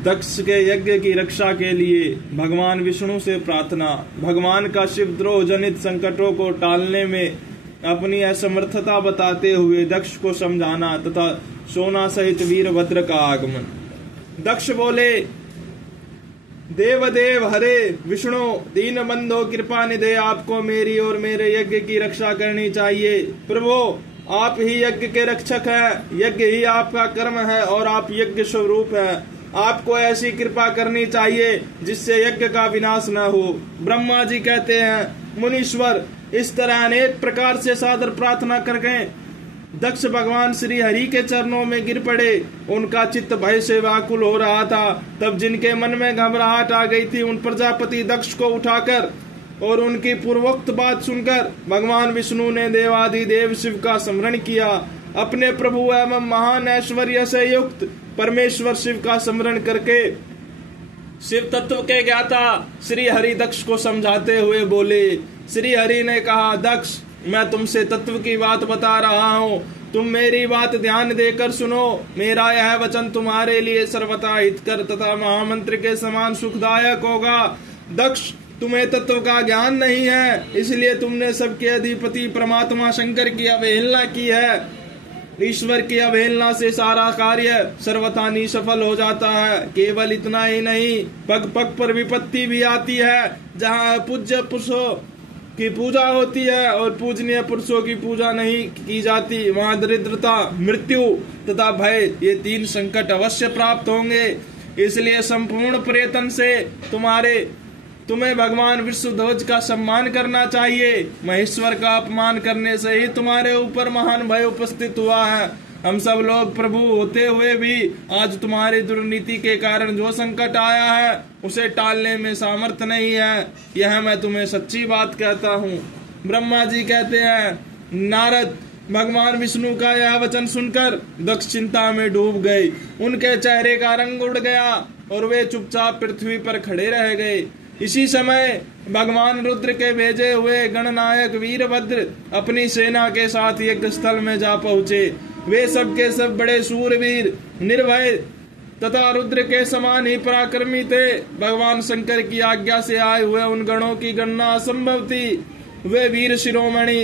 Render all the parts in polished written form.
दक्ष के यज्ञ की रक्षा के लिए भगवान विष्णु से प्रार्थना। भगवान का शिवद्रोह जनित संकटों को टालने में अपनी असमर्थता बताते हुए दक्ष को समझाना तथा सोना सहित वीरभद्र का आगमन। दक्ष बोले, देवदेव हरे विष्णु दीन बंधो कृपा निधे, आपको मेरी और मेरे यज्ञ की रक्षा करनी चाहिए। प्रभु, आप ही यज्ञ के रक्षक हैं, यज्ञ ही आपका कर्म है और आप यज्ञ स्वरूप है। आपको ऐसी कृपा करनी चाहिए जिससे यज्ञ का विनाश न हो। ब्रह्मा जी कहते हैं, मुनीश्वर, इस तरह अनेक प्रकार से सादर प्रार्थना करके दक्ष भगवान श्री हरि के चरणों में गिर पड़े। उनका चित्त भय से व्याकुल हो रहा था। तब जिनके मन में घबराहट आ गई थी, उन प्रजापति दक्ष को उठाकर और उनकी पूर्वोक्त बात सुनकर भगवान विष्णु ने देवाधिदेव शिव का स्मरण किया। अपने प्रभु एवं महान ऐश्वर्य से युक्त परमेश्वर शिव का स्मरण करके शिव तत्व के ज्ञाता श्री हरि दक्ष को समझाते हुए बोले। श्री हरि ने कहा, दक्ष, मैं तुमसे तत्व की बात बता रहा हूँ, तुम मेरी बात ध्यान देकर सुनो। मेरा यह वचन तुम्हारे लिए सर्वथा हितकर तथा महामंत्र के समान सुखदायक होगा। दक्ष, तुम्हें तत्व का ज्ञान नहीं है, इसलिए तुमने सबके अधिपति परमात्मा शंकर की अवहेलना की है। ईश्वर की अवहेलना से सारा कार्य सर्वथा निसफल हो जाता है। केवल इतना ही नहीं, पग पग पर विपत्ति भी आती है। जहाँ पूज्य पुरुषों की पूजा होती है और पूजनीय पुरुषों की पूजा नहीं की जाती, वहाँ दरिद्रता, मृत्यु तथा भय, ये तीन संकट अवश्य प्राप्त होंगे। इसलिए संपूर्ण प्रयत्न से तुम्हें भगवान विष्णुध्वज का सम्मान करना चाहिए। महेश्वर का अपमान करने से ही तुम्हारे ऊपर महान भय उपस्थित हुआ है। हम सब लोग प्रभु होते हुए भी आज तुम्हारी दुर्नीति के कारण जो संकट आया है उसे टालने में सामर्थ्य नहीं है। यह मैं तुम्हें सच्ची बात कहता हूँ। ब्रह्मा जी कहते हैं, नारद, भगवान विष्णु का यह वचन सुनकर दक्ष चिंता में डूब गए। उनके चेहरे का रंग उड़ गया और वे चुपचाप पृथ्वी पर खड़े रह गए। इसी समय भगवान रुद्र के भेजे हुए गणनायक वीरभद्र अपनी सेना के साथ यज्ञ स्थल में जा पहुंचे। वे सब के सब बड़े शूरवीर, निर्भय तथा रुद्र के समान ही पराक्रमी थे। भगवान शंकर की आज्ञा से आए हुए उन गणों की गणना असंभव थी। वे वीर शिरोमणि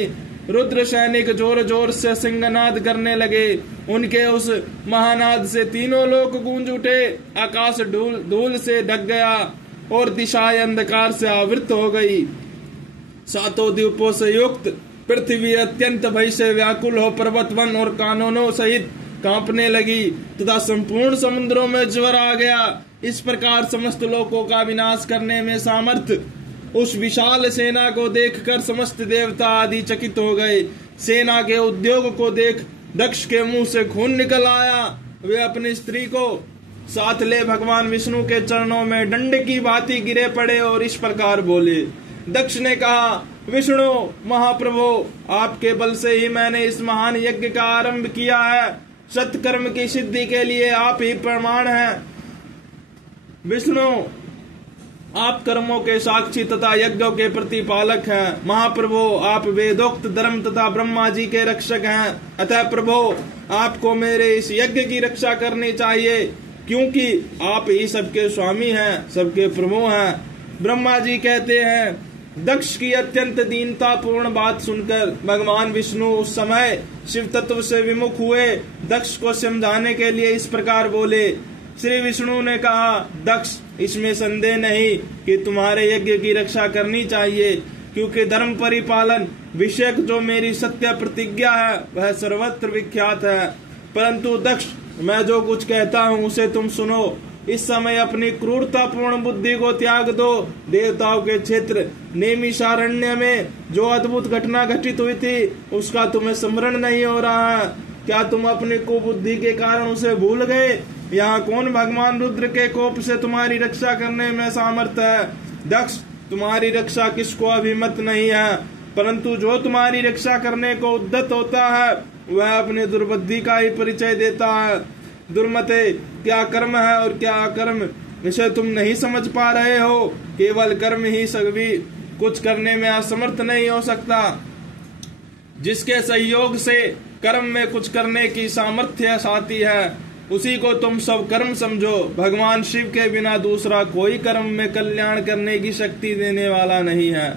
रुद्र सैनिक जोर जोर से सिंहनाद करने लगे। उनके उस महानाद से तीनों लोक गूंज उठे। आकाश धूल से ढक गया और दिशाएं अंधकार से आवृत हो गई। सातों द्वीपों से युक्त पृथ्वी अत्यंत भय से व्याकुल हो पर्वत, वन और कानूनों सहित कांपने लगी तथा संपूर्ण समुद्रों में ज्वर आ गया। इस प्रकार समस्त लोकों का विनाश करने में सामर्थ्य उस विशाल सेना को देखकर समस्त देवता आदि चकित हो गए। सेना के उद्योग को देख दक्ष के मुंह से खून निकल आया। वे अपनी स्त्री को साथ ले भगवान विष्णु के चरणों में दंड की भांति गिरे पड़े और इस प्रकार बोले। दक्ष ने कहा, विष्णु महाप्रभु, आपके बल से ही मैंने इस महान यज्ञ का आरंभ किया है। सत्कर्म की सिद्धि के लिए आप ही प्रमाण हैं। विष्णु, आप कर्मों के साक्षी तथा यज्ञों के प्रतिपालक हैं। महाप्रभु, आप वेदोक्त धर्म तथा ब्रह्मा जी के रक्षक हैं। अतः प्रभु, आपको मेरे इस यज्ञ की रक्षा करनी चाहिए, क्योंकि आप ही सबके स्वामी हैं, सबके प्रभु हैं। ब्रह्मा जी कहते हैं, दक्ष की अत्यंत दीनतापूर्ण बात सुनकर भगवान विष्णु उस समय शिव तत्व से विमुख हुए। दक्ष को समझाने के लिए इस प्रकार बोले। श्री विष्णु ने कहा, दक्ष, इसमें संदेह नहीं कि तुम्हारे यज्ञ की रक्षा करनी चाहिए, क्योंकि धर्म परिपालन विषयक जो मेरी सत्य प्रतिज्ञा है वह सर्वत्र विख्यात है। परंतु दक्ष, मैं जो कुछ कहता हूँ उसे तुम सुनो। इस समय अपनी क्रूरतापूर्ण बुद्धि को त्याग दो। देवताओं के क्षेत्र नेमिषारण्य में जो अद्भुत घटना घटित हुई थी उसका तुम्हें स्मरण नहीं हो रहा है। क्या तुम अपनी कुबुद्धि के कारण उसे भूल गए? यहाँ कौन भगवान रुद्र के कोप से तुम्हारी रक्षा करने में सामर्थ्य है? दक्ष, तुम्हारी रक्षा किसको अभिमत नहीं है, परंतु जो तुम्हारी रक्षा करने को उद्यत होता है वह अपने दुर्बुद्धि का ही परिचय देता है। दुर्मते, क्या कर्म है और क्या अकर्म, इसे तुम नहीं समझ पा रहे हो। केवल कर्म ही सभी कुछ करने में असमर्थ नहीं हो सकता। जिसके सहयोग से कर्म में कुछ करने की सामर्थ्य आती है उसी को तुम सब कर्म समझो। भगवान शिव के बिना दूसरा कोई कर्म में कल्याण करने की शक्ति देने वाला नहीं है।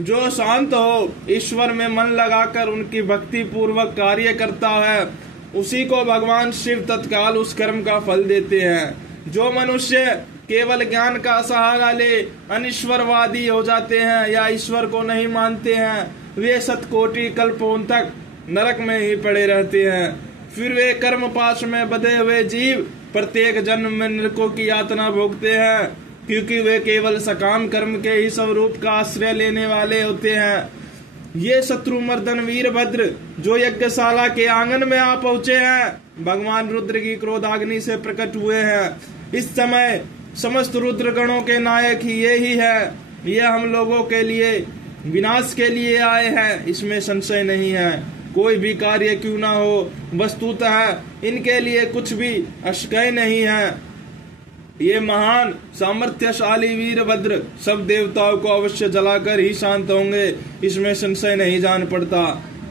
जो शांत हो, ईश्वर में मन लगाकर उनकी भक्ति पूर्वक कार्य करता है, उसी को भगवान शिव तत्काल उस कर्म का फल देते हैं। जो मनुष्य केवल ज्ञान का सहारा ले अनिश्वरवादी हो जाते हैं या ईश्वर को नहीं मानते हैं, वे शतकोटि कल्पों तक नरक में ही पड़े रहते हैं। फिर वे कर्म पाश में बंधे हुए जीव प्रत्येक जन्म में नरकों की यातना भोगते हैं, क्योंकि वे केवल सकाम कर्म के ही स्वरूप का आश्रय लेने वाले होते हैं। ये शत्रुमर्दन वीरभद्र जो यज्ञशाला के आंगन में आ पहुंचे हैं, भगवान रुद्र की क्रोधाग्नि से प्रकट हुए हैं। इस समय समस्त रुद्र गणों के नायक ही ये ही है। ये हम लोगों के लिए विनाश के लिए आए हैं, इसमें संशय नहीं है। कोई भी कार्य क्यों ना हो, वस्तुतः इनके लिए कुछ भी अशक्य नहीं है। ये महान सामर्थ्यशाली वीरभद्र सब देवताओं को अवश्य जलाकर ही शांत होंगे, इसमें संशय नहीं जान पड़ता।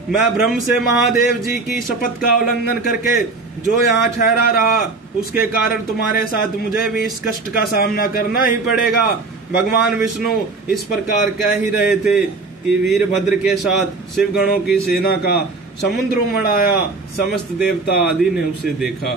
मैं ब्रह्म से महादेव जी की शपथ का उल्लंघन करके जो यहाँ ठहरा रहा, उसके कारण तुम्हारे साथ मुझे भी इस कष्ट का सामना करना ही पड़ेगा। भगवान विष्णु इस प्रकार कह ही रहे थे कि वीरभद्र के साथ शिवगणों की सेना का समुद्र उमड़ आया। समस्त देवता आदि ने उसे देखा।